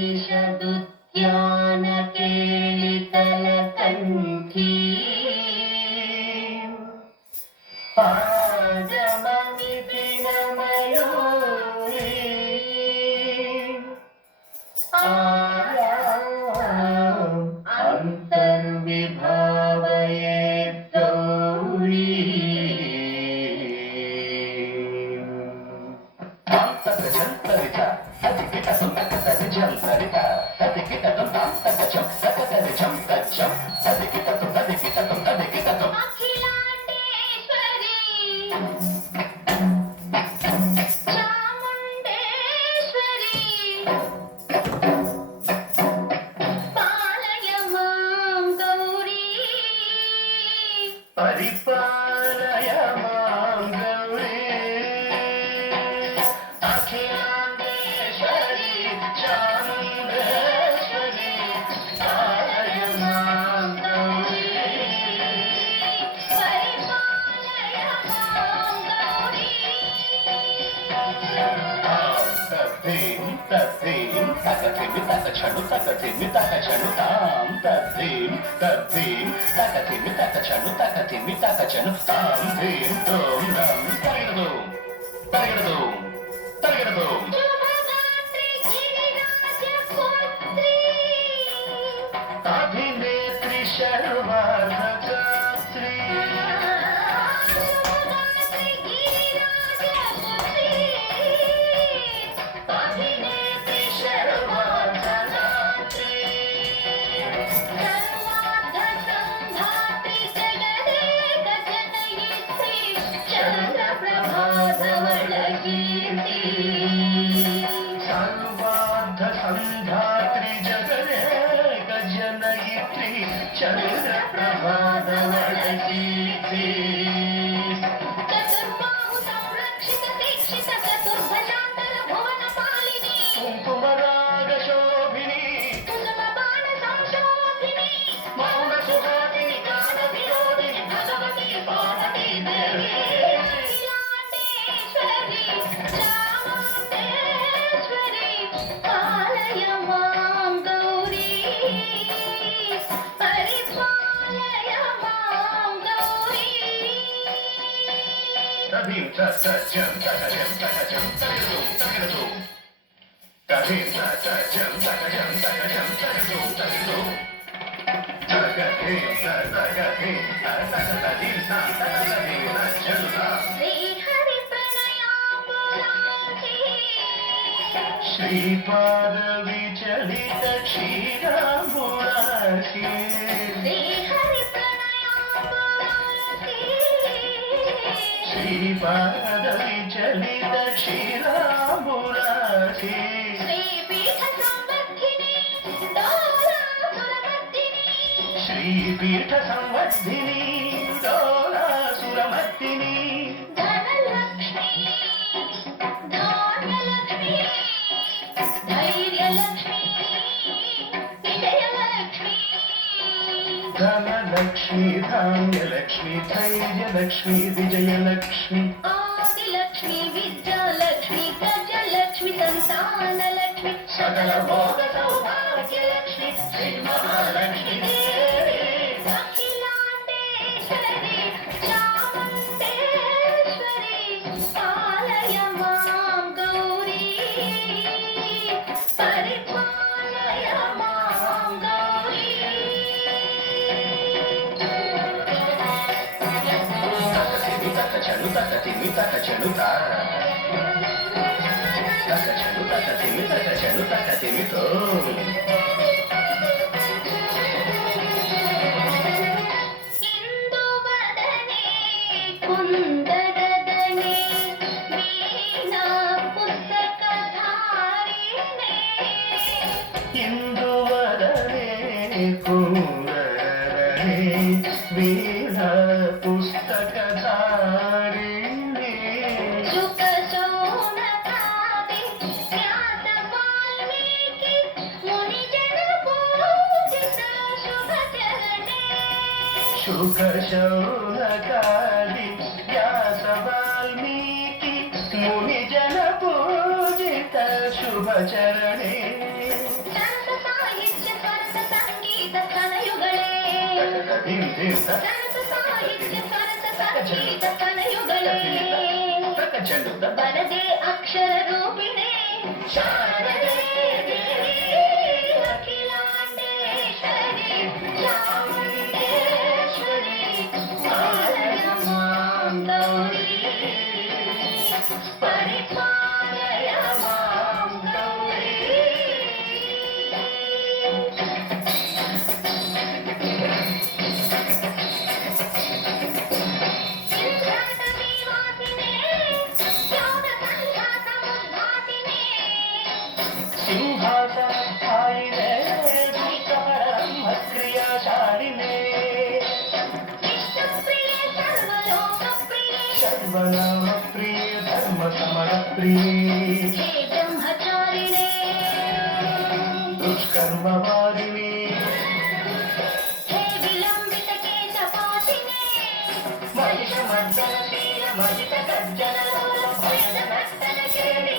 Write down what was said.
निषदुद्यानकेलितलकण्ठी पादममितिनमयूरी अन्तर्विभावये गौरी परिपालय मां गौरी अखिलांडेश्वरी चामुंडेश्वरी पालय मां गौरी परिपालय मां गौरी तद्धीं तद्धीं तकथिमि तकछनु तकथिमि तकछनु तां तद्धीं तद्धीं तकथिमि तकछनु तकथिमि तकछनु तां धीं तों नं तरिगडदों तरिगडदों तरिगडदों शुभगात्री गिरिराजपुत्री अभिनेत्री शर्वार्धगात्री शुभगात्री गिरिराजपुत्री अभिनेत्री शर्वार्धगात्री सर्वार्धसंधात्री जगदेकजनयित्री चन्द्रप्रभाधवलकीर्ति सर्वार्धसंधात्री जगदेकजनयित्री चन्द्रप्रभाधवलकीर्ति चतुर्बाहु संरक्षित दीक्षित चतुर्भुजान्तर भुवनपालिनी कुङ्कुमरागशोभिनी कुसुमबाण संशोभिनी मौन सुहासिनी गान विनोदिनी भगवती पार्वती देवी अखिलांडेश्वरी चामुण्डेश्वरी पालय मां गौरी परिपालय मां गौरी तधीं तजं तकजं तकजं तरिगडदों तरिगडदों तधीं तजं तकजं तकजं तरिगडदों तरिगडदों तकधीं तकधीं तकधीं तकधीं तजनुता श्रीहरि प्रणयाम्बुरासी श्रीपादविचलित क्षीराम्बुरासी श्रीहरि प्रणयाम्बुरासी श्रीपादविचलित क्षीराम्बुरासी श्रीपीठ संवर्धिनी डोलासुरमर्दिनी श्रीपीठ संवर्धिनी डोलासुरमर्दिनी धनलक्ष्मी धान्यलक्ष्मी धैर्यलक्ष्मी विजयलक्ष्मी धनलक्ष्मी धान्यलक्ष्मी धैर्यलक्ष्मी विजयलक्ष्मी आदिलक्ष्मी विद्यालक्ष्मी गजलक्ष्मी संतानलक्ष्मी सकल भोग सौभाग्यलक्ष्मी श्री महालक्ष्मी देवी अखिलांडेश्वरी चामुण्डेश्वरी पालय मां गौरी परिपालय मां गौरी तकथिमि तकथिमि तकछनु ता तकछनु तकथिमि तकछनु तकथिमि तो इंदुवदने कुंदरदने वीणा पुस्तकधारिणे इंदुवदने कुंदरदने वीणा पुस्तकधारिणे शुक शौनकादि व्यास वाल्मीकि मुनिजन पूजित शुभ चरणे शुक शौनकादि व्यास वाल्मीकि मुनिजन पूजित शुभ चरणे తీర్థ సరస సాహిత్య సరస సంగీత కలయుగలే ప్రకచండుత వరదే అక్షర రూపిణే శారదే దేవి అఖిలాండేశ్వరి చాముండేశ్వరి పాలయ మాం గౌరీ పరిపాలయ మాం గౌరీ సింహాసనస్థాయినే క్రియాశాలినే సర్వనామ ప్రియ ధర్మ సమర ప్రియ బ్రహ్మచారిణే దుష్కర్మ వారిని హే విలంబిత కేశపాశినే మహిష మర్దన శీల మహిత గర్జన లోల భయద నర్తన కిరణి